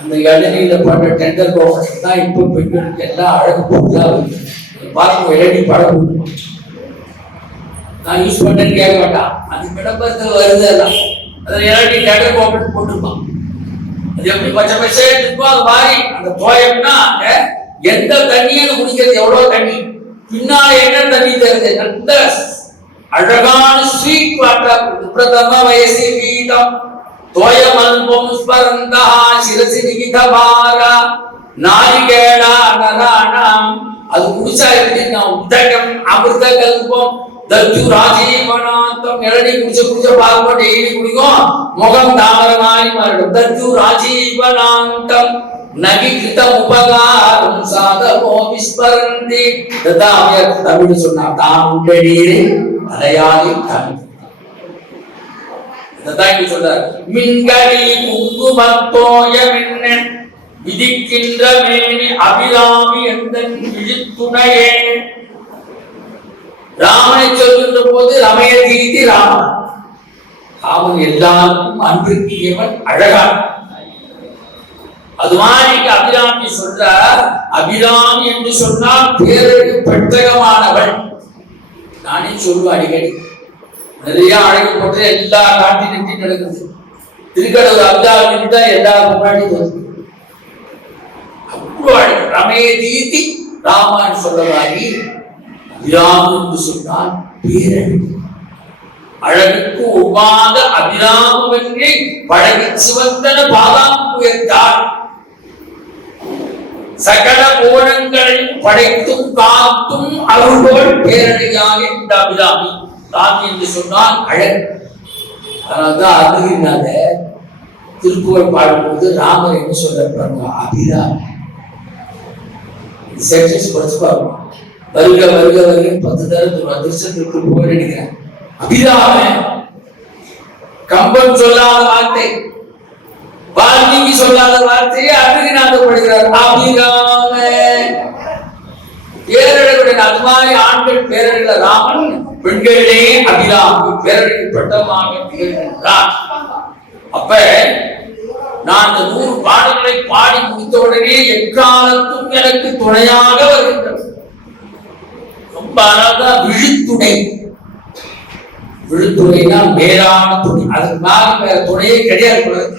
அந்த இளநீல பண்ற டெண்டர் கோவம் தான் இப்போ பெண்களுக்கு எல்லாம் அழகு பொருளா பார்க்க பார்க்கும் படம் நான் யூஸ் பண்ணேன்னு கேட்க வேண்டாம். அது விளம்பரத்தில் வருது அதான் அதில் இளநீ டெண்டர் கோவம் போட்டிருப்பான் அது எப்படி? பச்சை பச்சை இருக்கோ அது மாதிரி. அந்த தோயம்னா அங்க எந்த தண்ணியை குடிக்கிறது எவ்வளவு தண்ணி. பின்னால என்ன தண்ணி தருது? நல்ல அழகான ஸ்வீட் வாட்டர் பிரதம வயசு வீதம். தோயமல்பம் ஸ்மரந்தா சிரசி நிகித பார அது குடிச்சா எப்படின்னா உதகம் அமிர்த கல்பம் தத்து ராஜீவனாந்தம் இளநீ குடிச்ச குடிச்ச பார்ப்போம் டெய்லி குடிக்கும். முகம் தாமர மாறிடும். தத்து ராஜீவனாந்தம் நகி கிருதம் உபகாரம் சாதமோ விஸ்மரந்தி ததாமியர் தமிழ் சொன்னா தான் உண்ட அலையாதி தமிழ் இதைத்தான் இங்க சொல்றார். மின்கடி குங்குமத்தோய மின்ன விதிக்கின்ற மேனி அபிராமி எந்த விழித்துணையே ராமனை சொல்கின்ற போது ரமய கீதி ராமன். ராமன் எல்லாருக்கும் அன்பிற்கியவன் அழகான். அது மாதிரி அபிராமி சொல்றார் அபிராமி என்று சொன்னால் பேரழகு பெட்டகமானவள். நானே சொல்லுவேன் அடிக்கடி. நிறைய அழைக்கப்பட்டு எல்லா காண்டினென்ட்டும் நடக்குது திருக்கடவுர் அபிராமி தான் எல்லா முன்னாடி வருது அவ்வளோ அழகு ரமய தீதி ராமான்னு சொல்றவாரி அபிராமி என்று சொன்னால் பேரழகு. அழகுக்கு ஒவ்வாத அபிராமவென்றே பழகி சிவந்தன பாதாம் உயர்த்தார் சகல கோணங்களையும் படைத்தும் காத்தும் அருள்போல் பேரழியாக இந்த அபிராமி. ராமி என்று சொன்னால் அழகு. அதனால்தான் அருகினால திருப்புகழ் பாடும்போது ராமர் என்று சொல்ற பாருங்க அபிராமி. சென்டென்ஸ் படிச்சு பாருங்க வருக வருக வருக பத்து தரம் அதிர்ஷ்டத்திற்கு புகழ் அடிக்கிறேன் அபிராம கம்பன் சொல்லாத வார்த்தை வால்மீகி சொல்லாத வார்த்தையை அருகிநாதப்படுகிறார் அபிராம ஏழு அது மாதிரி ஆண்கள் பேரறிந்த ராமன் பெண்களிலே அபிராமி பேரறிவு பட்டமாக திகழ்கின்றார் அப்ப நான் இந்த நூறு பாடல்களை பாடி முடித்தவுடனே எக்காலத்தும் எனக்கு துணையாக வருகின்றது ரொம்ப அழகா விழித்துணை. விழுத்துணைனா மேலான துணை. அதுக்கு மேல வேற துணையே கிடையாது கூடாது.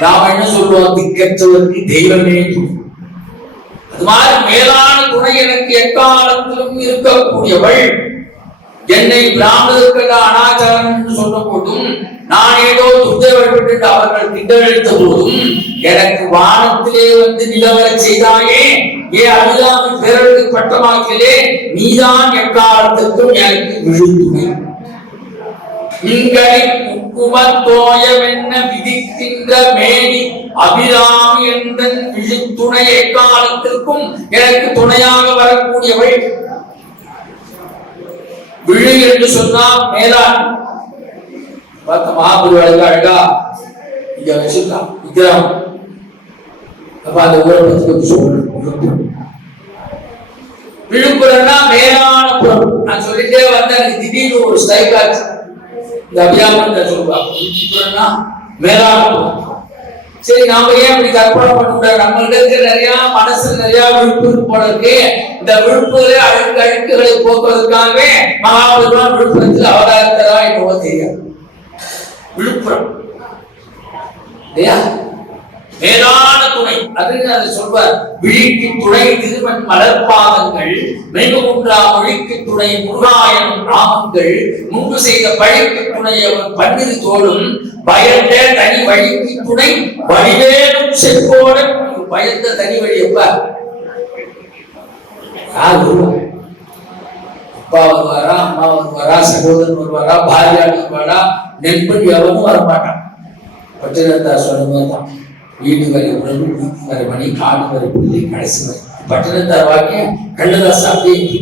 நாம என்ன சொல்லுவோம்? திக்கற்றவருக்கு தெய்வமே துணை. அது மாதிரி மேலான துணை எனக்கு எக்காலத்திலும் இருக்கக்கூடியவள். என்னை பிராமணர்கள் அனாச்சாரம் என்று சொன்ன போதும் நான் ஏதோ துர்தை அவர்கள் திட்டமளித்த போதும் எனக்கு வானத்திலே வந்து நிலவர செய்தாயே ஏ அபிராமி பேரழகு பட்டமாக்கிலே நீதான் எக்காலத்திற்கும் எனக்கு விழுந்துமை நீங்களை குக்குமத்தோயமென்ன விதிக்கின்ற மேனி அபிராமி என்ற விழுத்துணை எக்காலத்திற்கும் எனக்கு துணையாக வரக்கூடியவள். விழு என்று சொன்னால் மேலான் பார்த்த மகாபுரு அழகா அழகா இங்க வச்சிருக்கான் விக்ரம். அப்ப அந்த ஊரை பத்தி கொஞ்சம் சொல்லணும் விழுப்புரம்னா மேலான புறம். நான் சொல்லிட்டே வந்தேன் திடீர்னு ஒரு ஸ்ட்ரைக் ஆச்சு. இந்த அபியாபத்தை சொல்லுவாங்க விழுப்புரம்னா மேலான சரி நாம ஏன் இப்படி கற்பனை பண்ண கூடாது இருக்கிற நிறைய மனசுல நிறைய விழுப்பு போல இருக்கு. இந்த விழுப்புகளை அழுக்கு அழுக்குகளை போக்குவதற்காகவே மகாபெருமான் விழுப்புரத்தில் அவதாரத்தரா என்னவோ தெரியாது. விழுப்புரம். இல்லையா? மேலான துணை. அதுன்னு அதை சொல்வார். விழிக்கு துணை திருமண் மலர்பாதங்கள் மெய்வகுன்றா மொழிக்கு துணை முருகாயன் ராமங்கள் முன்பு செய்த பழிக்கு துணை அவன் பன்னிரு தோளும் பயந்த தனி வழிக்கு துணை வடிவேலும் செப்போட பயந்த தனி வழி எப்ப? யார் வருவா? அப்பா வருவாரா அம்மா வருவாரா சகோதரன் வருவாரா பாரியார் வருவாரா நெற்பன் எவனும் வரமாட்டான். பச்சை சொன்ன மாதிரி தான் வீடு வரை உணவு வீட்டு வரை மணி காடு வரை பிள்ளை கடைசி வரை பட்டினத்தார் வாக்கியம் கண்ணதாச அப்படியே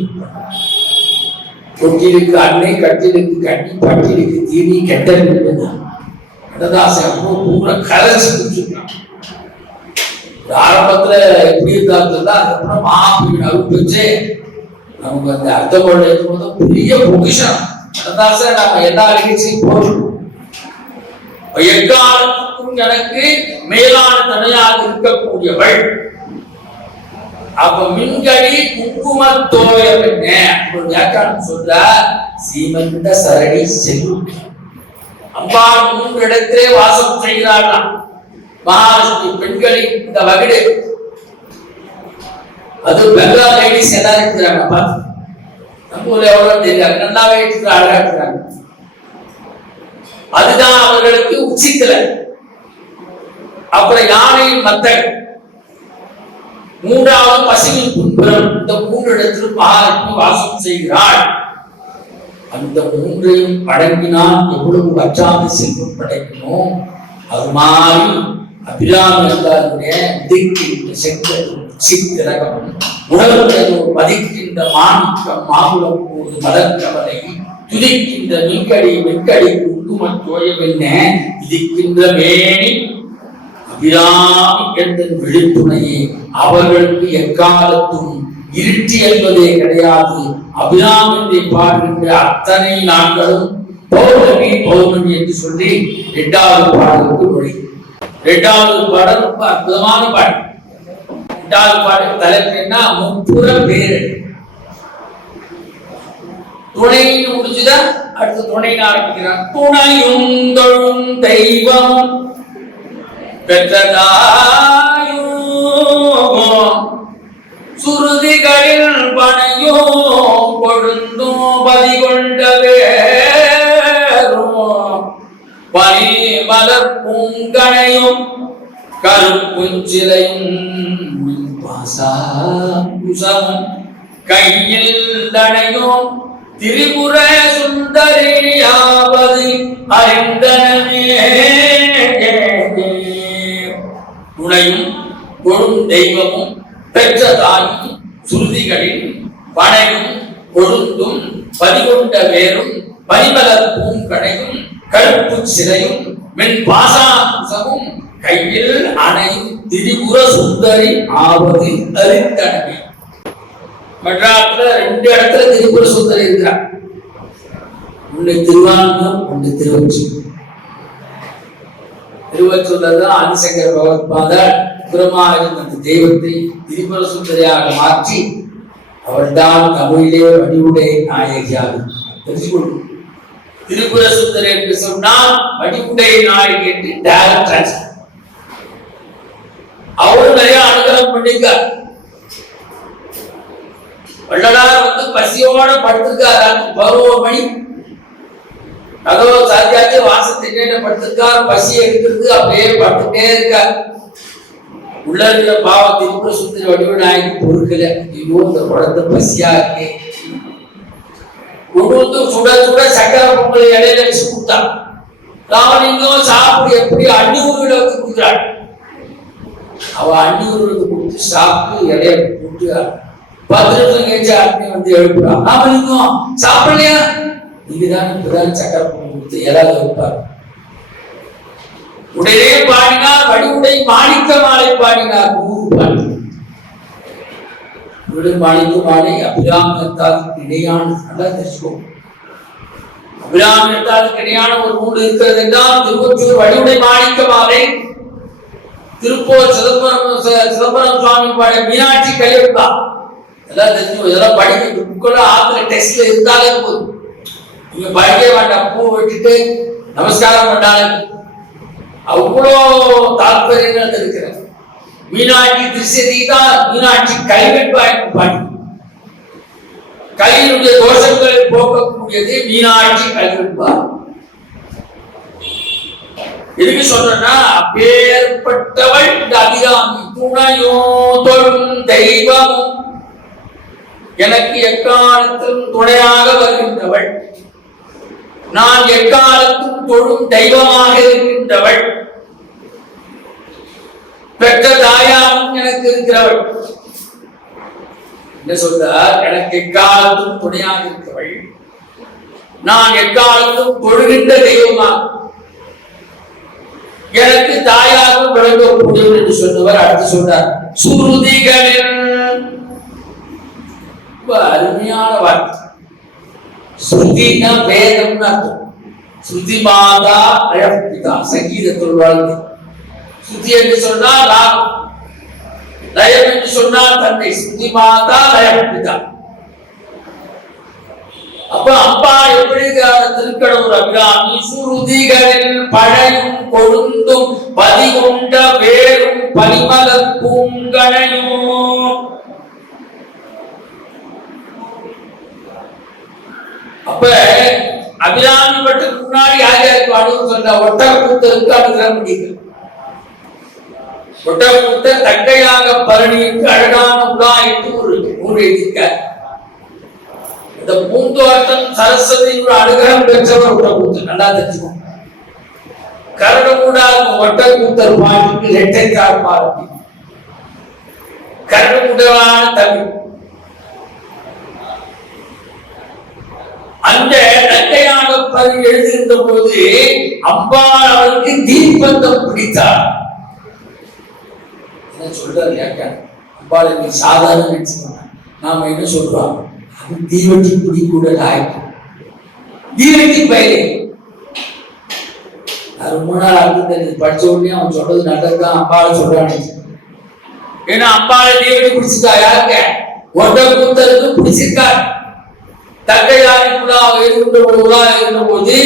தொட்டிலுக்கு அன்னை கட்டிலுக்கு கட்டி பட்டிலுக்கு தீனி கெட்டது கண்ணதாசன் அப்போ பூரா கரைச்சு குடிச்சிருக்கான் ஆரம்பத்துல எப்படி இருந்தாங்க அதுக்கப்புறம் மாப்பிள்ளை அறுப்பிச்சு நமக்கு அந்த அர்த்தம் கொள்ள இருக்கும்போது பெரிய பொக்கிஷம். கண்ணதாசன் நம்ம எல்லா நிகழ்ச்சியும் போட்டுருக்கோம் எக்காலத்துக்கும் எனக்கு மேலான தடையாக இருக்கக்கூடியவள்? அப்ப மின்கடி குங்குமத்தோய என்ன? ஒரு வியாக்கியானம் சொல்ற சீமந்த சரணி செல்லும் அம்பாள் மூன்று இடத்திலே வாசம் செய்கிறார்களாம். மகாலட்சுமி பெண்களின் இந்த வகிடு. அது பெங்களா லேடிஸ் எல்லாம் இருக்கிறாங்க பார்த்து. நம்ம ஊர்ல எவ்வளவு தெரியாது. நல்லாவே இருக்கிற அழகா இருக்கிறாங்க. அதுதான் அவர்களுக்கு உச்சித்தல. அப்புறம் யானையின் மத்தன். மூன்றாவது பசுவின் புன்புறம் இந்த மூன்று இடத்திலும் மகாலட்சுமி வாசம் செய்கிறாள். அந்த மூன்றையும் அடங்கினால் எவ்வளவு வற்றாத செல்வம் படைக்கணும் அது மாதிரி அபிராமி அல்லாருடைய உதிக்கின்ற சித்திரகம் உணர்ந்ததோ மதிக்கின்ற மாணிக்கம் மாகுளம் போது மலர்கவலை துதிக்கின்ற மின்கடி வெண்கடி குங்குமம் தோயவென்ன இதிக்கின்ற மேனி அபிராமி என்ற விழித்துணையே அவர்களுக்கு எக்காலத்தும் இருட்டி என்பதே கிடையாது. அபிராமத்தை பாடுகின்ற அத்தனை நாட்களும் பௌர்ணமி பௌர்ணமி என்று சொல்லி இரண்டாவது பாடலுக்கு மொழி இரண்டாவது பாடல் ரொம்ப அற்புதமான பாடல் இரண்டாவது பாடல் தலைப்பு என்ன? முப்புற பேரு துணைன்னு முடிச்சுதான் அடுத்து துணைன்னு ஆரம்பிக்கிறார் துணையும் தொழும் தெய்வம் பெற்றதாயும்? சுருதிகளில் பனையோ கொழுந்தும் பதிகொண்டவே பனி மலர் பூங்கனையும் கருப்புஞ்சிலையும் பாசா குசமும் கையில் தடையும் திரிபுர சுந்தரியாவது அறிந்தனமே துணையும் கொடும் தெய்வமும் பெற்ற தாயும் சுருதிகளில் பனையும் கொழுந்தும் பதிகொண்ட வேரும் பனிமலர் பூங்கடையும் கருப்பு சிலையும் மென் பாசாசமும் கையில் அணையும் திரிபுர சுந்தரி ஆவது அறிந்தனவே. மெட்ராஸ்ல ரெண்டு இடத்துல திரிபுர சுந்தர் இருக்கிறார் ஒன்று திருவாங்கம் ஒன்று ஒண்ணு திருவொற்றியூர் திருவச்சூர்லதான் ஆதிசங்கர பகவத்பாதர் புறமாக அந்த தெய்வத்தை திரிபுர சுந்தரியாக மாற்றி அவள்தான் தமிழிலே வடிவுடை நாயகியாக தெரிஞ்சுக்கொள்ளும் திரிபுர சுந்தரி என்று சொன்னால் வடிவுடை நாயகி என்று டைரக்ட் அவரும் நிறைய அனுகிரகம் பண்ணிருக்கார் வள்ளலார் வந்து பசியோட படுத்திருக்கார் அந்த பருவ மணி அதோ சாத்தியாச்சு வாசத்திட்டே படுத்திருக்கார் பசி எடுக்கிறது அப்படியே படுத்துட்டே இருக்கார் உள்ள இருக்கிற பாவ திருப்புற சுந்தரி வடிவு நாய்க்கு பொறுக்கல. ஐயோ இந்த குழந்தை பசியா இருக்கு. கொண்டு வந்து சுட சுட சக்கரை பொங்கல் இடையில வச்சு கொடுத்தான். ராமலிங்கம் சாப்பிடு எப்படி அண்ணி ஊர்ல வந்து கொடுக்குறாள். அவ அண்ணி ஊருக்கு கொடுத்து சாப்பிட்டு இலைய போட்டு பத்து கேட்டு கழிச்சு வந்து எழுப்புறான் அவனுக்கும் சாப்பிடலையா? இதுதான் இப்பதான் சக்கரை கொடுத்து ஏதாவது வைப்பார் உடனே பாடினார் வடிவுடை மாணிக்க மாலை பாடினார் நூறு பாடி விடு மாணிக்க மாலை அபிராமத்தால் இணையான நல்லா தெரிஞ்சுக்கோ. அபிராமத்தால் இணையான ஒரு நூல் இருக்கிறது என்றால் திருவொற்றூர் வடிவுடை மாணிக்க மாலை திருப்பூர் சிதம்பரம் சிதம்பரம் சுவாமி பாட மீனாட்சி கலியப்பா எல்லாம் தெரிஞ்சு இதெல்லாம் படிக்க புக்கெல்லாம் ஆத்துல டெஸ்ட்ல இருந்தாலே போதும். நீங்க படிக்க வேண்டாம் பூ வச்சுட்டு நமஸ்காரம் பண்ணாலே அவ்வளோ தாற்பயங்கள் இருக்கிறது மீனாட்சி திருஷ்யதி தான் மீனாட்சி கைவெட்பாய்க்கு பாடி. கையினுடைய தோஷங்களை போக்கக்கூடியது மீனாட்சி கைவெட்பார் எதுக்கு சொல்றேன்னா அப்பேற்பட்டவள் இந்த அபிராமி துணையோ தொழும் தெய்வமும் எனக்கு எக்காலத்திலும் துணையாக வருகின்றவள். நான் எக்காலத்தும் தொழும் தெய்வமாக இருக்கின்றவள். பெற்ற தாயாகவும் எனக்கு இருக்கிறவள். என்ன சொல்றார்? எனக்கு எக்காலத்தும் துணையாக இருக்கிறவள். நான் எக்காலத்தும் தொழுகின்ற தெய்வமாக. எனக்கு தாயாக விளங்கக்கூடியவள் என்று சொன்னவர் அடுத்து சொல்றார். சுருதிகளின் ரொம்ப அருமையான வார்த்தை. ஸ்ருதினா வேதம்னு அர்த்தம். ஸ்ருதி மாதா லயப்பிதா சங்கீதத்தில் வாழ்ந்து. ஸ்ருதி என்று சொன்னால் ராகம். லயம் என்று சொன்னால் தன்னை ஸ்ருதி மாதா லயப்பிதா அப்ப அப்பா எப்படி திருக்கடவுர் அபிராமி சுருதிகளில் பழையும் கொழுந்தும் பதிகொண்ட வேரும் பனிமல பூங்கனையும். அப்ப அபிராமி பட்டுக்கு முன்னாடி ஆச்சாரிக்கு அணுகு சொன்ன ஒட்டக்கூத்தருக்கு அனுகிரகம் முடியுது ஒட்டக்கூத்த தங்கையாக பரணிக்கு அழகான உலா என்று ஒரு நூல் எழுதியிருக்கார். இந்த பூந்தோட்டம் சரஸ்வதி ஒரு அனுகிரகம் பெற்றவர் ஒட்டக்கூத்தர் நல்லா தெரிஞ்சுக்கோங்க. கரடுமுடாத ஒட்டக்கூத்தர் பாட்டுக்கு இரட்டைக்கார் பாரதி. கரடுமுடலான தமிழ். அந்த நட்டையாக பதி எழுதியிருந்த போது அம்பாள் அவருக்கு தீப்பந்தம் பிடித்தார். என்ன சொல்றாரு யாக்கா அம்பாள் நீ சாதாரண நினைச்சுக்கோங்க நாம என்ன சொல்றோம்? அது தீவட்டி பிடி கூட ஆயிட்டோம் தீவட்டி பயிரை ரொம்ப நாள் ஆகுது படிச்ச உடனே அவன் சொல்றது நல்லதுதான். அம்பாளை சொல்றான்னு ஏன்னா அம்பாளை தீவட்டி பிடிச்சிட்டா யாருக்க ஒன்றை கூத்தருக்கு பிடிச்சிருக்காரு தக்கையாரி புலா இருந்த உலா இருந்த போது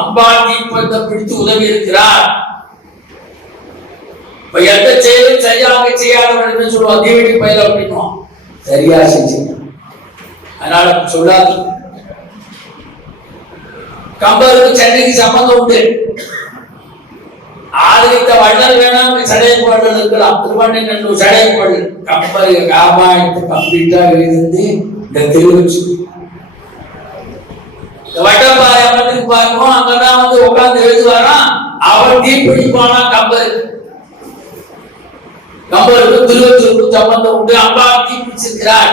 அம்பாள் தீபத்தை பிடித்து உதவி இருக்கிறார் இப்ப எந்த செயலும் சரியாக செய்யாதவன் என்ன சொல்லுவான் தீவட்டி பயில அப்படின்னும் சரியா செஞ்சு அதனால சொல்லாது. கம்பருக்கு சென்னைக்கு சம்பந்தம் உண்டு. ஆதரித்த வள்ளல் வேணாம் சடையப்பாடல் இருக்கலாம். திருவண்ணூர் சடையப்பாடல் கம்பர் ராமாயணத்தை கம்ப்ளீட்டா எழுதி இந்த திருவச்சு வட்டப்பாறை அம்மனுக்கு பாருங்க அங்கதான் வந்து உட்கார்ந்து எழுதுவாராம். அவர் தீ பிடிப்பானா கம்பர். கம்பருக்கு திருவத்தூருக்கு சம்பந்தம் உண்டு. அம்பா தீ பிடிச்சிருக்கிறார்.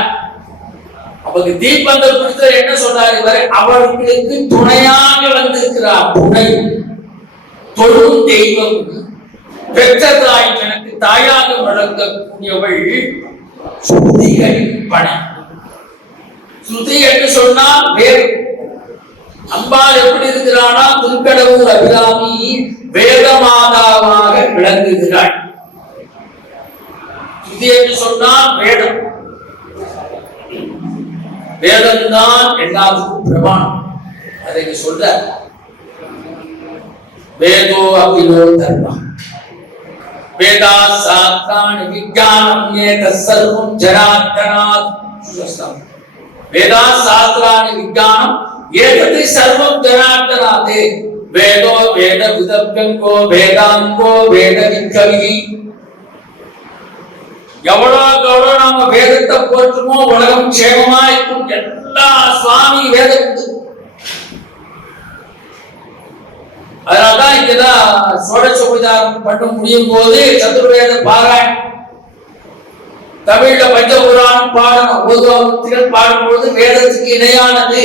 அவருக்கு தீப்பந்தம் பிடித்தவர் என்ன சொன்னார் இவர்? அவர்களுக்கு துணையாக வந்திருக்கிறார். துணை. தொழும் தெய்வம். பெற்ற தாய் எனக்கு தாயாக வழங்கக்கூடியவள் சுருதிகள் பணம் சுருதி என்று சொன்னால் வேறு. அம்பாள் எப்படி இருக்கிறானா? திருக்கடவுர் அபிராமி வேதமாதாவாக விளங்குகிறாள். இது என்று சொன்னால் வேதம். வேதம்தான் எல்லாத்துக்கும் பிரமாணம். அதை சொல்ற. வேதோ அபிலோ தர்மா வேதா சாஸ்திராணி விஜயானம் ஏத சர்வம் ஜனார்தனாத் வேதா சாஸ்திராணி விஜயானம் ஏதது சர்வம் ஜனார்தனாதே வேதோ வேத விதப்யங்கோ வேதாங்கோ வேத விக்கவி எவ்வளவுக்கு எவ்வளவு நாம வேதத்தை போற்றுமோ உலகம் க்ஷேமமா இருக்கும். எல்லா சுவாமி வேதம் உண்டு. அதனாலதான் இங்கதான் சோழ உபச்சாரம் பண்ண முடியும் போது சதுர்வேத பாராயணம். தமிழ்ல பஞ்சபுராணம் பாடணும். பூர்வத்திகள் பாடும்போது வேதத்துக்கு இணையானது.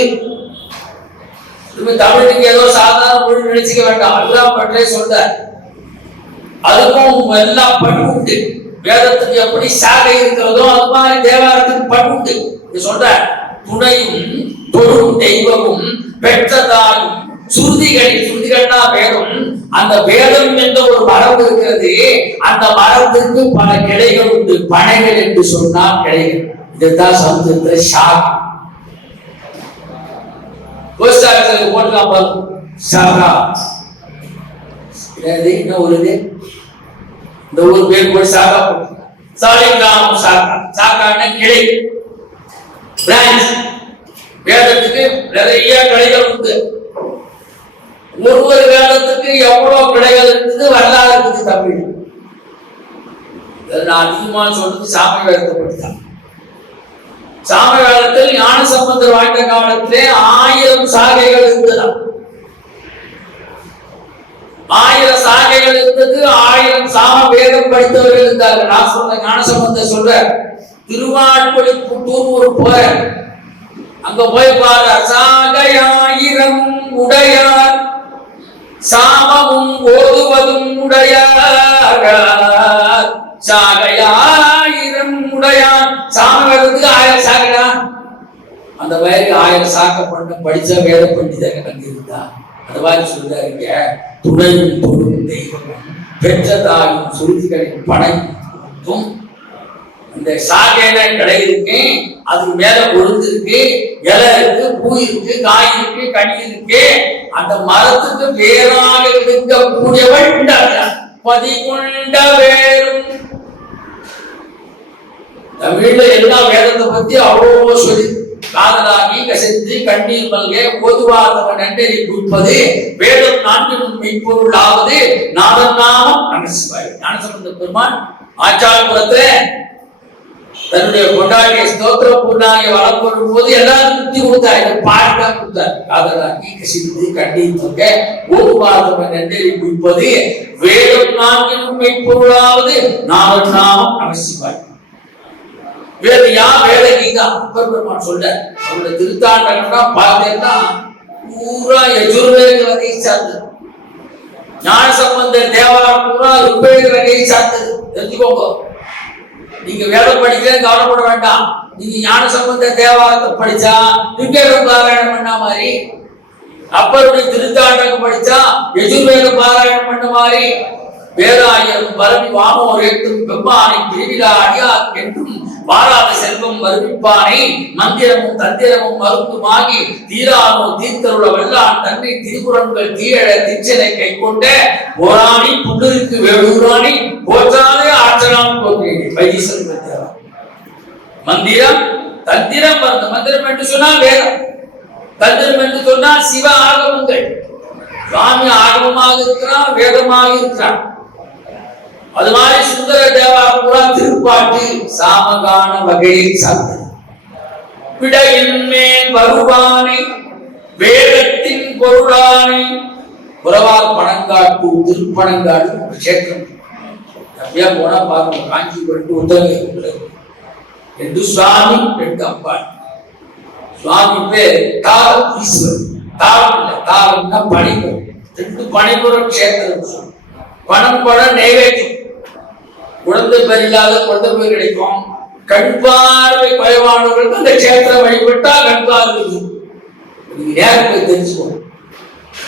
தமிழ் தமிழுக்கு ஏதோ சாதாரண மொழி நினைச்சுக்க வேண்டாம். அல்லா பற்றே சொல்ற அதுக்கும் எல்லா பண்பு உண்டு வேதத்துக்கு எப்படி சாகை இருக்கிறதோ அது மாதிரி தேவாரத்துக்கு பண் உண்டு சொல்ற துணையும் தொழும் தெய்வமும் பெற்றதாலும் சுருதிகளில் சுருதிகள்னா வேதம். அந்த வேதம் என்ற ஒரு மரபு இருக்கிறது. அந்த மரத்திற்கு பல கிளைகள் உண்டு. பனைகள் என்று சொன்னால் கிளைகள். இதுதான் சமுதிரத்துல ஷாக் விவசாயத்தில் போட்டுலாம் பாருங்க ஷாகா இது என்ன ஒரு இது இந்த ஊர் பேர் போய் சாகா சாலிகிராமம் சாகா சாகான்னா கிளை பிரான்ச் வேதத்துக்கு நிறைய கிளைகள் உண்டு ஒரு வேதத்துக்கு எவ்வளவு கிளைகள் இருக்குது? வரலாறு இருக்குது தமிழ் நான் அதிகமா சொல்றது சாமி வேதத்தை பற்றி தான் சாம காலத்தில் ஞான சம்பந்தர் வாழ்ந்த காலத்திலே ஆயிரம் சாகைகள் இருந்ததாம். ஆயிரம் சாகைகள் இருந்தது ஆயிரம் சாம வேதம் படித்தவர்கள் இருந்தார்கள். நான் சொன்ன ஞானசம்பந்தர் சொல்ற திருவாட்பொழி புத்தூர் ஒரு போற அங்க போய் பாரு சாகையாயிரம் உடையார் சாமமும் ஓதுவதும் உடையார். சாகையார் உடையார் சாம வேதத்துக்கு ஆயிரம் சாக்கடா அந்த வயலுக்கு ஆயிரம் சாக்க பண்ண படிச்ச வேத பண்டிதர்கள் அங்க இருந்தா அந்த மாதிரி சொல்றாருங்க துணையும் தொழும் தெய்வமும் பெற்ற தாயும் சுருதிகளின் படையும் இந்த சாகையில கடை இருக்கு அதுக்கு மேல பொருந்து இருக்கு இலை இருக்கு பூ இருக்கு காய் இருக்கு கனி இருக்கு. அந்த மரத்துக்கு வேறாக இருக்கக்கூடியவள் இந்த அல்லாஹ். பதிகொண்ட தமிழ்ல எல்லா வேதத்தை பத்தி அவ்வளோ சொல்லி காதலாகி கசிந்து கண்ணீர் மல்க பொதுவாதவன் நன்றி குறிப்பது வேதம் நான்கினும் மெய்ப்பொருளாவது நாதன் நாமம் நமசிவாய். ஞானசம்பந்த பெருமான் ஆச்சாரபுரத்துல தன்னுடைய கொண்டாடிய ஸ்தோத்திர பூர்ணாகிய வளர்க்கும் போது எல்லாரும் புத்தி கொடுத்தார். இந்த பாட்டா கொடுத்தார். காதலாகி கசிந்து கண்ணீர் மல்க பொதுவாதவன் நன்றி குறிப்பது வேதம் நான்கினும் மெய்ப்பொருளாவது நாதன் நாமம் நமசிவாய் வேத யா வேத கீதா அப்பர் பெருமான் சொல்ற அவரோட திருத்தாண்டகம்னா பார்த்தேன்னா பூரா யஜுர்வேத வகையை சார்ந்தது. ஞான சம்பந்த தேவாரம் பூரா ருக்வேத வகையை சார்ந்தது. தெரிஞ்சுக்கோங்க. நீங்க வேதம் படிக்க கவலைப்பட வேண்டாம். நீங்க ஞான சம்பந்த தேவாரத்தை படிச்சா ருக்வேத பாராயணம் பண்ண மாதிரி அப்பருடைய திருத்தாண்டகம் படிச்சா யஜுர்வேத பாராயணம் பண்ண மாதிரி வேதாயிரம் பரவி வானோர் ஏற்றும் பெம்மானை திருவிழா அடியார் என்றும் வாராத செல்வம் வருவிப்பானை மந்திரமும் தந்திரமும் மருந்துமாகி தீராமோ தீர்த்தருள வெள்ளான் தன்னை திருக்குறங்கள் தீழ திச்சனை கை கொண்ட போராணி புல்லுருக்கு வெகுராணி போற்றாதே ஆற்றலாம் போகிறேன் வைத்தீஸ்வரன் மந்திரம் தந்திரம் மருந்து மந்திரம் என்று சொன்னால் வேதம். தந்திரம் என்று சொன்னால் சிவ ஆகமங்கள். சுவாமி ஆகமமாக இருக்கிறான் வேதமாக இருக்கிறான் அது மாதிரி சுந்தர தேவா கூட திருப்பாட்டு சாமகான வகையில் சார்ந்தது விடையின் வருவானை வேதத்தின் பொருளானை புறவார் பணங்காட்டு திருப்பணங்காடு கஷேத்திரம் அப்படியே போனா பார்க்கணும் காஞ்சிபுரம் உத்தரவு என்று சுவாமி ரெண்டு அம்பாள் சுவாமி பேர் தாவ ஈஸ்வரன். தாவம் இல்லை தாவம்னா பணிபுரம். ரெண்டு பணிபுரம் கஷேத்திரம் பணம் பணம் நைவேத்தியம் குழந்தை பேர் இல்லாத குழந்தை பேர் கிடைக்கும். கண் பார்வை குறைவானவர்களுக்கு அந்த கஷேத்திரம் வழிபட்டா கண் பார்வை நேரத்தை நீங்க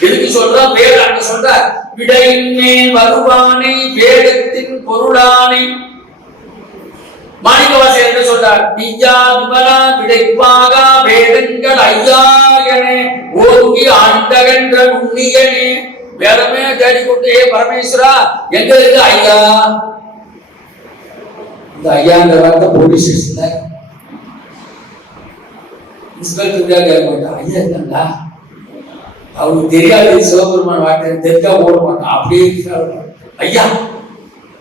எதுக்கு சொல்றா? பேர் அங்க சொல்ற விடையின்மே வருவானை வேதத்தின் பொருளானை. மாணிக்கவாசர் என்ன சொல்றார்? நீயா விமலா விடைப்பாக வேதங்கள் ஐயாயனே ஓங்கி ஆண்டகன்ற உண்ணியனே வேதமே தேடிக்கொண்டே பரமேஸ்வரா எங்களுக்கு ஐயா? இந்த ஐயான்ற வார்த்தை போலீஸ் ஸ்டேஷன்ல இன்ஸ்பெக்டர் கேட்க மாட்டான் ஐயா இருக்காங்களா அவனுக்கு தெரியாது சிவபெருமான் வார்த்தை தெரிஞ்சா போட மாட்டான். அப்படியே இருக்கிறார். ஐயா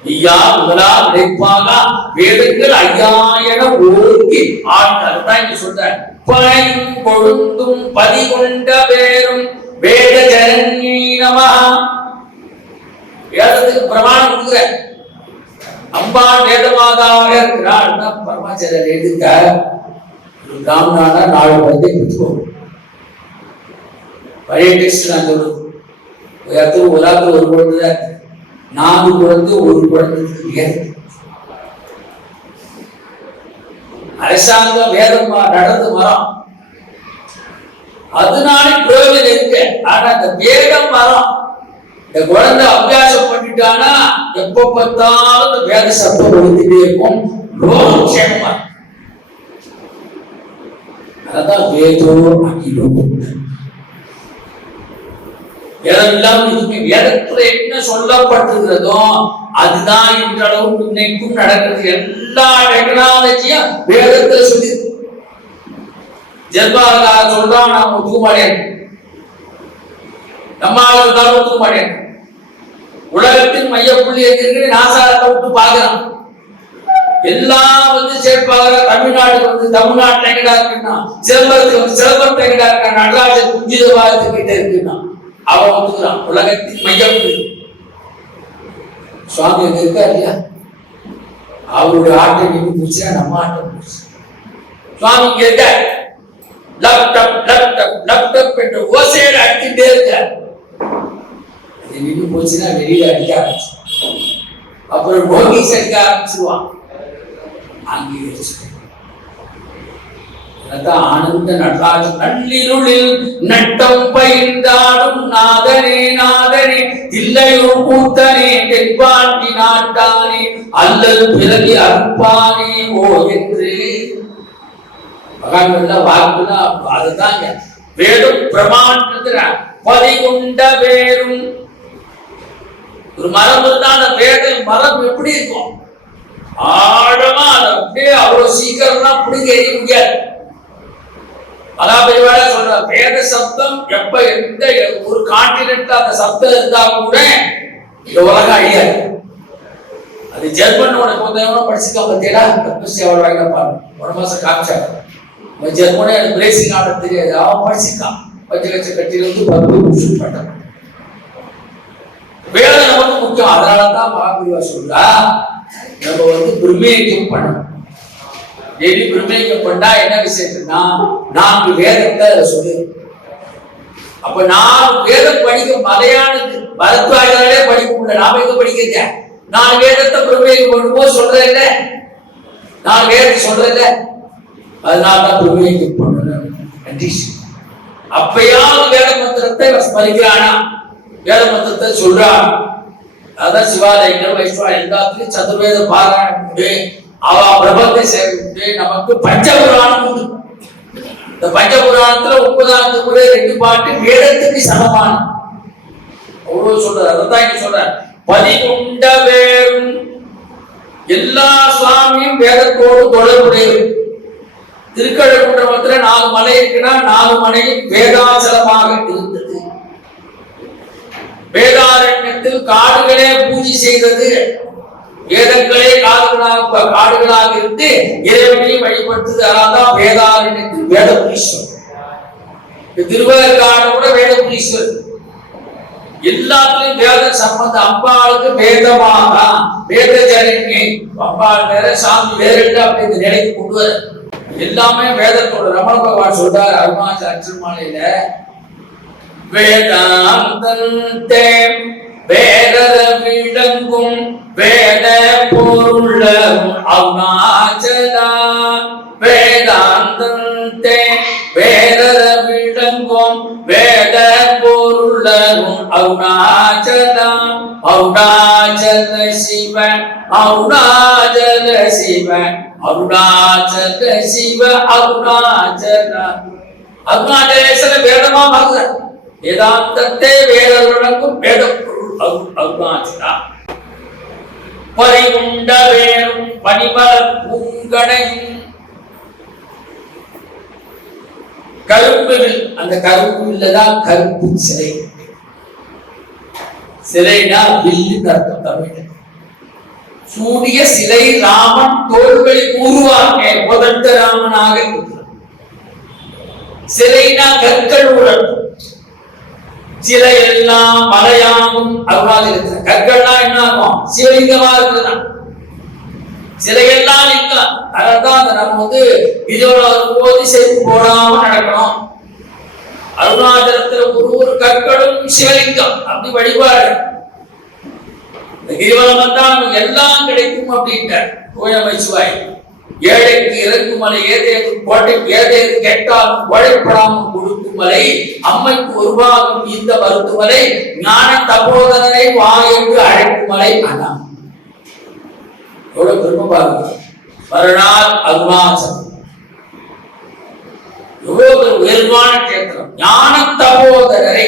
ஐயா முதலா நினைப்பாக வேதங்கள் ஐயா என ஓங்கி ஆண்டார் தான் இங்க சொல்ற பழையும் கொழுந்தும் பதிகொண்ட பேரும் வேத ஜனனி நமஹ வேதத்துக்கு பிரமாணம் கொடுக்குற அம்பாள் வேதமாதாக இருக்கிறாள் தான் பரமாச்சாரியர் நாலு குழந்தை பழைய டெக்ஸ்ட் நான் ஒரு இடத்துல ஒரு ஒரு குழந்தை தான் இருக்கு. நாலு குழந்தை ஒரு குழந்தை அரசாங்கம் வேதம் மா- நடந்து வரோம் அதனால பிரயோஜனம் இருக்கு. ஆனா அந்த வேதம் வரோம் இந்த குழந்தை அபியாசம் பண்ணிட்டானா எப்ப பார்த்தாலும் வேத சத்தம் வந்துட்டே இருக்கும். லோகம் அதான் வேதோ அகிலோ வேதம் இதுக்கு வேதத்துல என்ன சொல்லப்பட்டிருக்கிறதோ அதுதான் இன்றளவும் இன்னைக்கும் நடக்கிறது. எல்லா டெக்னாலஜியும் வேதத்துல சொல்லி ஜென்மாவா சொல்றான் நான் ஒத்துக்க மாட்டேன் நம்ம ஆளு இருந்தாலும் ஒத்துக்க மாட்டேன் உலகத்தின் மையப்புள்ளி எங்க இருக்கு நாசாரத்தை விட்டு பாக்குறான் எல்லாம் வந்து சேர்ப்பாக தமிழ்நாடு வந்து தமிழ்நாட்டுல எங்கடா இருக்குன்னா சிதம்பரத்துக்கு வந்து சிதம்பரத்துல எங்கடா இருக்கா நடராஜர் குஞ்சிதவாதத்துக்கு கிட்ட இருக்குன்னா அவன் வந்துக்கிறான். உலகத்தின் மையப்புள்ளி சுவாமி அங்க இருக்கா இல்லையா? அவருடைய ஆட்டை நின்று போச்சுன்னா நம்ம ஆட்டம் போச்சு. சுவாமி இங்க இருக்க லப்டப் லப்டப் லப்டப் என்ற ஓசையில அடிச்சுட்டே இருக்க நின்று போச்சுன்னா வெளியில அடிக்க ஆரம்பிச்சு அப்புறம் நோட்டீஸ் அடிக்க ஆரம்பிச்சிருவான். அங்கீகரிச்சு ஆனந்த நடராஜன் நள்ளிருளில் நட்டம் பயிர்ந்தாடும் நாதனே நாதனே. இல்லையோ கூத்தனே தென்பாண்டி நாட்டானே. அல்லது பிறகு அற்பானே ஓ என்று. மகான்கள வாக்குதான் அதுதான் வேடும் பிரமாணத்துல பதிகொண்ட வேறும். ஒரு மரம் இருந்தா அந்த வேத மரம் எப்படி இருக்கும்? ஆழமா அதை அப்படியே அவ்வளவு சீக்கிரம்லாம் பிடிங்க எரிய முடியாது. அதாவது சொல்ற வேத சப்தம் எப்ப எந்த ஒரு கான்டினென்ட்ல அந்த சப்தம் இருந்தா கூட இந்த உலகம் அழியாது. அது ஜெர்மனோட கொஞ்சம் படிச்சுக்க பத்தியா தப்பிச்சு அவள் வாங்கின பாருங்க. ஒரு மாசம் காமிச்சாங்க. அவன் ஜெர்மனே பிரேசிங் ஆட தெரியாது. அவன் படிச்சுக்கான் பத்து லட்சம் கட்டிலிருந்து பத்து நிமிஷம் பண்ணான். வேலை நமக்கு முக்கியம் அதனால தான் மகாபிரிவா சொல்றா நம்ம வந்து பிரம்மேக்கியம் பண்ணணும் டெய்லி பிரம்மேக்கியம் பண்ணா என்ன விஷயம்னா நான்கு வேதத்தை அதுல சொல்லு அப்ப நான் வேதம் படிக்க மலையானது பரத்வாஜாலே படிக்க முடியல நாம எங்க படிக்கிறீங்க நான் வேதத்தை பிரம்மேக்கியம் பண்ணும்போது சொல்றேன் இல்லை நான் வேதத்தை சொல்றேன் இல்லை அதனால தான் பிரம்மேக்கியம் பண்ணணும் அப்பயாவது வேத மந்திரத்தை ஸ்மரிக்கிறானா வேத மந்திரத்தை சொல்றான் அதான் சிவாலயங்கள் வைஷ்ணவ எல்லாத்துலயும் சதுர்வேத பாராயணம் உண்டு. அவ பிரபத்தை உண்டு. நமக்கு பஞ்சபுராணம் உண்டு. இந்த பஞ்சபுராணத்துல ஒன்பதாயிரத்து கூட ரெண்டு பாட்டு வேதத்துக்கு சமமானம் அவ்வளவு சொல்றாரு அதான் இங்க சொல்றார் பதிகுண்ட வேறும் எல்லா சுவாமியும் வேதத்தோடு தொடர்புடையவர். திருக்கழுக்குன்றமத்துல நாலு மலை இருக்குன்னா நாலு மலையும் வேதாச்சலமாக இருந்தது வேதாரண்யத்தில் காடுகளே பூஜை செய்தது. வேதங்களே காடுகளாக காடுகளாக இருந்து இறைவனை வழிபடுத்தது அதான் வேதாரண்யத்தில் வேதபுரீஸ்வரர் திருவேற்காடு கூட வேதபுரீஸ்வரர் எல்லாத்துலயும் வேத சம்பந்தம். அம்பாளுக்கு வேதமாக வேத ஜனனி அம்பாள் வேற சாமி வேற இல்லை அப்படி நிலைக்கு கொண்டு வர. எல்லாமே வேதத்தோட. ரமண பகவான் சொல்றாரு அருணாச்சல அச்சமாலையில வேதாந்தே வேதர விளங்கும் வேத பொருள் அருணாச்சலா. வேதாந்தே வேதர விளங்கும் வேத பொருள் அருணாச்சலா. அருணாச்சல சிவன் அருணாச்சல சிவன் அருணாச்சல சிவ அருணாச்சல. அருணாச்சலேஸ்வர வேதமா பார்க்கிறார் வேதாந்தத்தை வேதர்களுக்கும் வேத பொருள் அருணாச்சலா பரிவுண்ட வேணும் பனிமலர் பூங்கடையும். கருப்பு அந்த கருப்பு வில்லதான் கருப்பு சிலை. சிலைனா வில்லுன்னு அர்த்தம் தமிழ். சூடிய சிலை ராமன் தோள்களில் உருவாக்க முதட்ட ராமனாக சிலைனா கற்கள் உலகம் சிலை எல்லாம் மலையாகும் அருளால் இருக்கிற கற்கள்லாம் என்ன ஆகும் சிவலிங்கமா இருக்குதான் சிலையெல்லாம் லிங்கம் அதான் அந்த நம்ம வந்து இதோட போது செருப்பு போடாம நடக்கணும். அருணாச்சலத்துல ஒரு ஒரு கற்களும் சிவலிங்கம். அப்படி வழிபாடு. இந்த கிரிவலம் வந்தா நமக்கு எல்லாம் கிடைக்கும் அப்படின்ட்டார். கோயமைச்சுவாய் ஏழைக்கு இறக்கும் மலை ஏதேது கோட்டை ஏதேது கேட்டாலும் உழைப்படாமல் கொடுக்கும் மலை. அம்மைக்கு உருவாகும் இந்த மருத்துவரை ஞான தபோதரனை வா என்று அழைக்கும் மலை அண்ணாம் எவ்வளவு பெருமை பாருங்க. மறுநாள் அருணாச்சலம். எவ்வளவு உயர்வான கேத்திரம் ஞான தபோதரரை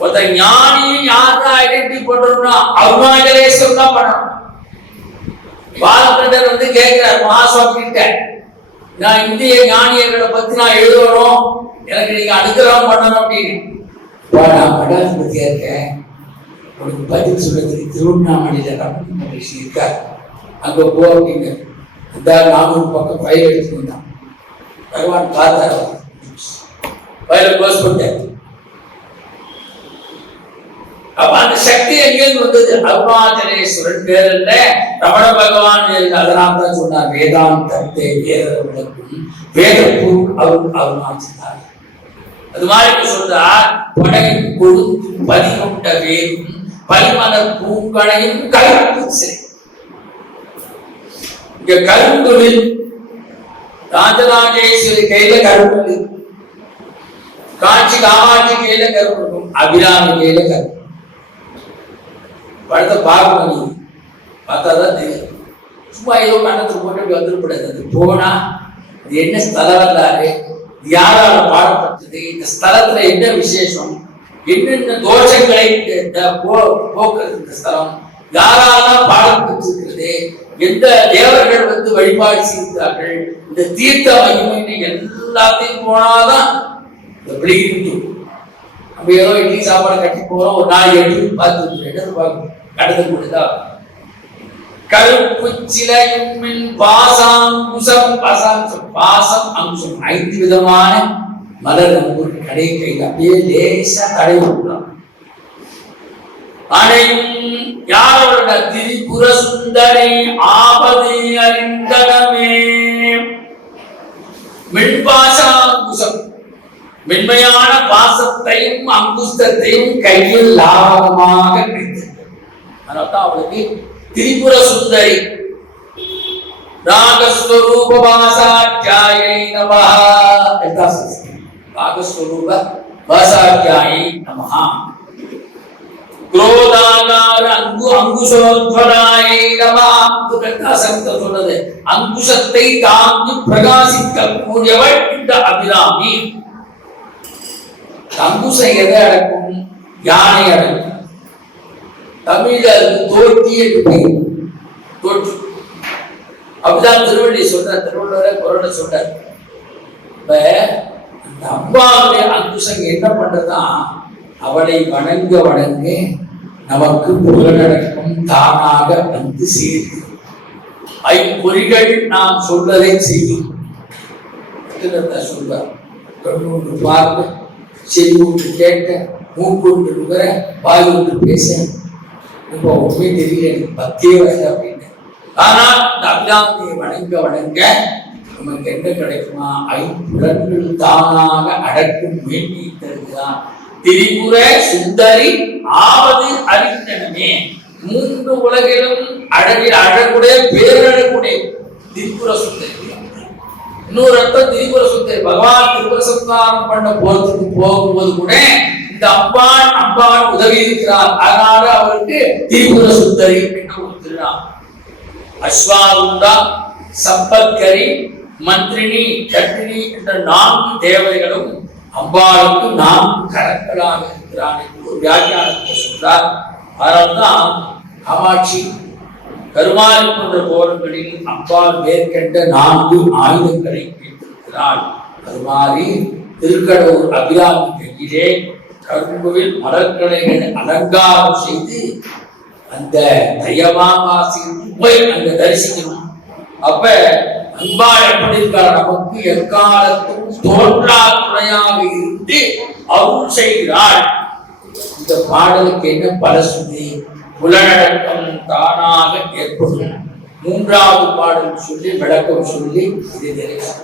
ஒருத்த ஞானியும் யாருதான் ஐடென்டி பண்றோம்னா அருணாச்சலேஸ்வரம் தான் பண்ணணும். பாலகண்டர் வந்து கேட்கிறார் மகாசுவாமி கிட்ட நான் இந்திய ஞானியர்களை பத்தி நான் எழுதணும். எனக்கு நீங்க அனுகிரகம் பண்ணணும் அப்படின்னு. நான் மடாதிபதியா இருக்கேன். உனக்கு பதில் சொல்றதுக்கு திருவண்ணாமலையில ரமணி மகிழ்ச்சி இருக்கார். அங்க போ அப்படிங்க அந்த நானூறு பக்கம் பயிர் எடுத்து வந்தான் பகவான் பார்த்தார் ஃபைல க்ளோஸ் பண்ணிட்டேன் அப்ப அந்த சக்தி எங்கிருந்து வந்தது? அருணாச்சலேஸ்வரன் பேர் இல்ல ரமண பகவான் பேர் அதனால தான் சொன்னார் வேதாந்தத்தை வேத விளக்கும் வேத பொருள் அருணாச்சலார். அது மாதிரி சொல்றார் படையும் கொடுத்தும் பதிகொண்ட வேரும் பல்மலர் பூங்களையும் கருப்பு இங்க கருங்குவில் ராஜராஜேஸ்வரி கையில கருப்பு இருக்கு. காட்சி காமாட்சி கையில கருப்பு அபிராமி கையில கருப்பு படத்தை பார்க்கணும். நீ பார்த்தாதான் தெரியும். சும்மா ஏதோ கண்ணத்துக்கு போட்டு வந்துடக்கூடாது. அது போனா இது என்ன ஸ்தலம் வரலாறு யாரால பாடப்பட்டது? இந்த ஸ்தலத்துல என்ன விசேஷம்? என்னென்ன தோஷங்களை இந்த போக்குறது இந்த ஸ்தலம்? யாரால பாடப்பட்டிருக்கிறது? எந்த தேவர்கள் வந்து வழிபாடு செய்கிறார்கள் இந்த தீர்த்த மகிமைன்னு எல்லாத்தையும் போனாதான் இந்த விழிகிட்டு நம்ம ஏதோ இட்லி சாப்பாடு கட்டி போறோம் ஒரு நாள் எட்டு பார்த்து ரெண்டு பார்க்கணும் கடந்து கொடுத்தா கருப்பு சிலையும் பாசாங்குசம் பாசாங்குசம் பாசம் அங்குசம் ஐந்து விதமான மலர் நம்ம ஒரு கடை கையில் அப்படியே லேசா தடை விடலாம். அனையும் யாரோட திரிபுர சுந்தரி ஆபதி அறிந்தனமே. மின்பாசம் மென்மையான பாசத்தையும் அங்குஸ்தத்தையும் கையில் லாபமாக அதனால்தான் அவளுக்கு திரிபுர சுந்தரி. ராகஸ்வரூப வாசாத்தியாயை நமஹ ராகஸ்வரூப வாசாத்தியாயை நமஹா. குரோதாகார அங்கு அங்குசோத்வராயை நமஹ கட்டாசங்க சொன்னது. அங்குசத்தை தாங்கி பிரகாசிக்க கூடியவள் இந்த அபிராமி. தங்குசை எதை அடக்கும்? யானை அடக்கும். தமிழ்ல அது தோற்றி என்று தோற்று. அப்படிதான் திருவள்ளி சொல்றார் திருவள்ளுவர குரல சொல்றார் இப்ப அந்த அம்பாவுடைய அங்குசங்க என்ன பண்றதா அவளை வணங்க வணங்க நமக்கு புகழடக்கம் தானாக வந்து சேர்ந்து ஐம்பொறிகள் நாம் சொல்வதை செய்யும். சொல்வார். பார்க்க செவி ஒன்று கேட்க மூக்கு ஒன்று நுகர வாய் ஒன்று பேச. இப்போ ஒன்றுமே தெரியல எனக்கு பத்தே வரல அப்படின்னு. ஆனால் இந்த அபிராமியை வணங்க வணங்க நமக்கு என்ன கிடைக்குமா? ஐம்புலன்கள் தானாக அடக்கும் மேன்மை தருகிறான் திரிபுர சுந்தரி ஆவது அறிந்தனமே. மூன்று உலகிலும் அழகில் அழகுடைய பேரழகுடைய திரிபுர சுந்தரி. இன்னொரு அர்த்தம் திரிபுர சுந்தரி பகவான் திரிபுர பண்ண போறதுக்கு போகும்போது கூட இந்த அம்பாள் அம்பாள் உதவி இருக்கிறார். அதனால அவருக்கு திரிபுர சுத்தரி என்று ஒரு திருநாள் சம்பத்கரி மந்திரினி கட்டினி என்ற நான்கு தேவதைகளும் அம்பாளுக்கு நாம் கரங்களாக இருக்கிறான் என்று ஒரு வியாக்கியானத்தை சொல்றார். அதனால்தான் காமாட்சி கருமாரி போன்ற போர்களில் அம்பாள் மேற்கண்ட நான்கு ஆயுதங்களை வைத்திருக்கிறாள் அது மாதிரி திருக்கடவுர் அபிராமி கையிலே கரும்புவில் மலர்கலைகளை அலங்காரம் செய்து அந்த தயமாகாசியில் போய் அங்க தரிசிக்கணும் அப்ப அன்பா எப்படி இருக்கார்? நமக்கு எக்காலத்தும் தோன்றா துணையாக இருந்து அருள் செய்கிறாள் இந்த பாடலுக்கு என்ன பலசுதி புலனடக்கம் தானாக ஏற்படும். மூன்றாவது பாடல் சொல்லி விளக்கம் சொல்லி இது தெரியும்